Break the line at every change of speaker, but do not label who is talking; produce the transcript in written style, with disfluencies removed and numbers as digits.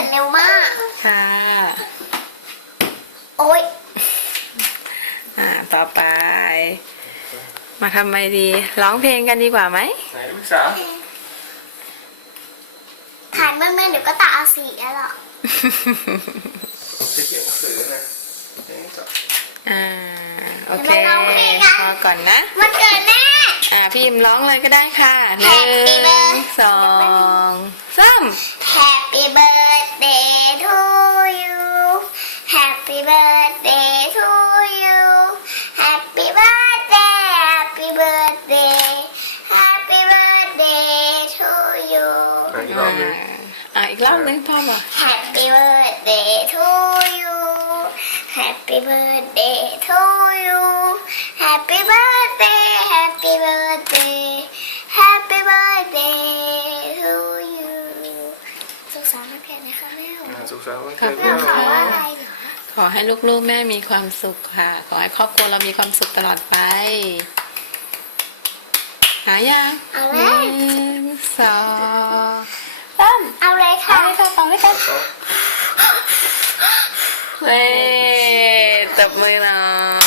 นเร็วมาก
ค่ะ
โอ๊ย
ต่อไป มาทำไมดี ร้องเพลงกันดีกว่าไหม
ไหนลูกสาว
ถ่ายเมื่อๆเดี๋ยวก็ตาเอาสีแล้วหรอก
จะเขียนหนังสือนะเพลงต่อ
โอเค พอก่อนนะ
วันเกิดแม่
พี่อิมร้องเลยก็ได้ค่ะห
Happy
นึ่ง
birthday
สองสาม
Happy birthday to you Happy birthday to you Happy birthday Happy birthday Happy birthday to you
อีกรอบหนึง
อีกรอบนึงพ่อบอก
Happy birthday to you Happy birthday to you Happy birthday Happy birthday Happy birthday to you สุขสันต์วันเกิดนะคะแม่
สุขสันต์วัน
ขอ
เกิ
บ
ด
คุ
แม่
ณ
ขอ
ค่ะ
ว่าอะไรเหรอ
ขอให้ลูกๆแม่มีความสุขค่ะ ขอให้ครอบครัวเรามีความสุขตลอดไป หายัง
เอา
ห
เล
นึ่
ย
งสองสาม
เอาเลย
เอา
ค่ะ
ให้ค่ะฟังให้ค่ะเฮ้ตบมือหน่อย